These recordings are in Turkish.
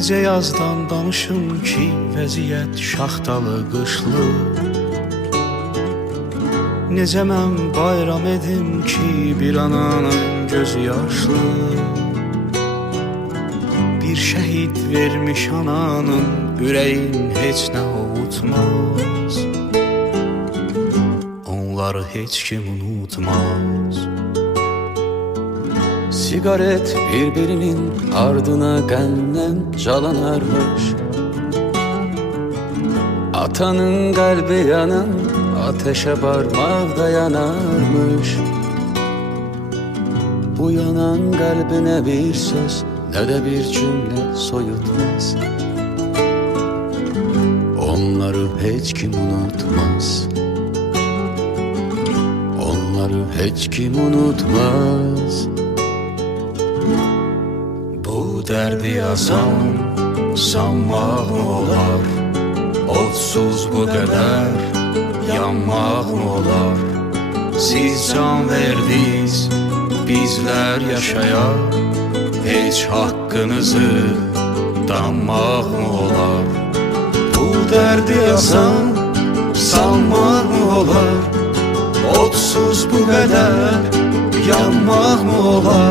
Necə yazdan danışım ki, vəziyyət şaxtalı, qışlı. Necə mən bayram edim ki, bir ananın gözü yaşlı? Bir şəhid vermiş ananın ürəyin heç nə ovutmaz. Onları heç kim unutmaz Sigaret birbirinin ardına genden calanarmış Atanın kalbi yanan ateşe parmağda yanarmış Bu yanan kalbine bir söz ne de bir cümle soyutmaz. Onları hiç kim unutmaz. Onları hiç kim unutmaz derdi yazan sanmaq mı olar. Odsuz bu qədər yanmaq mı olar. Siz can verdiniz bizlər yaşayaq Heç haqqınızı danmaq mı olar. Bu derdi yazan sanmaq mı olar. Odsuz bu qədər yanmaq mı olar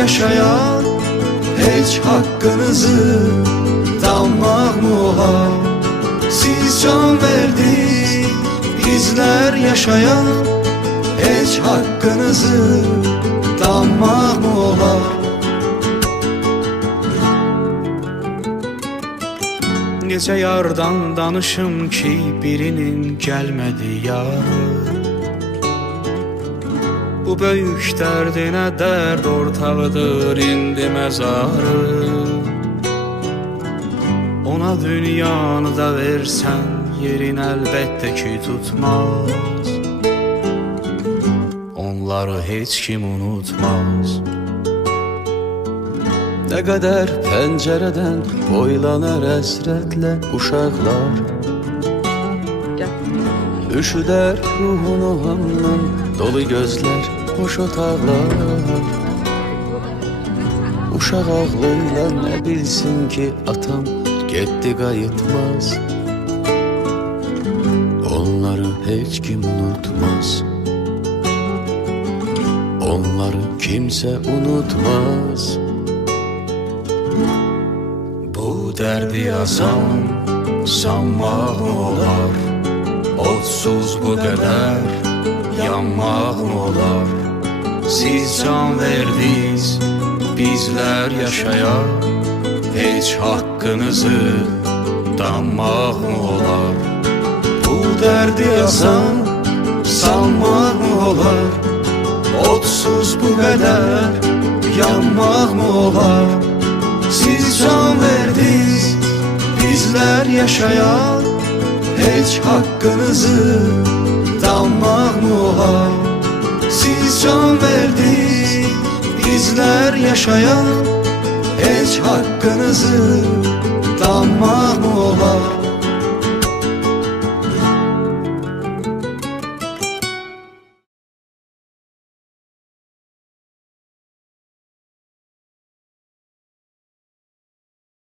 yaşayan Hiç hakkınızı danmaq mı olar? Siz can verdiniz, bizler yaşayan Hiç hakkınızı danmaq mı olar? Necə yardan danışım ki, birinin gəlmədi yarı Bu böyük dərdinə dərd ortağıdır indi məzarı Ona dünyanı da versən yerin əlbəttə ki tutmaz. Onları heç kim unutmaz. Ne kadar pencereden boylanır esretle uşaklar Üşüder ruhunu hamdan dolu gözler boş otaqlar Uşaq ağlıyla ne bilsin ki atam gitti kayıtmaz. Onları hiç kim unutmaz. Onları kimse unutmaz. Bu derdi yazan sanmaq mı olar Odsuz bu qədər yanmaq mı olar Siz can verdiniz bizlər yaşayaq Heç haqqınızı danmaq mı olar Bu derdi yazan sanmaq mı olar Odsuz bu qədər yanmaq mı olar Siz can verdiniz, bizler yaşayan Hiç hakkınızı danmaq mı? Siz can verdiniz, bizler yaşayan Hiç hakkınızı?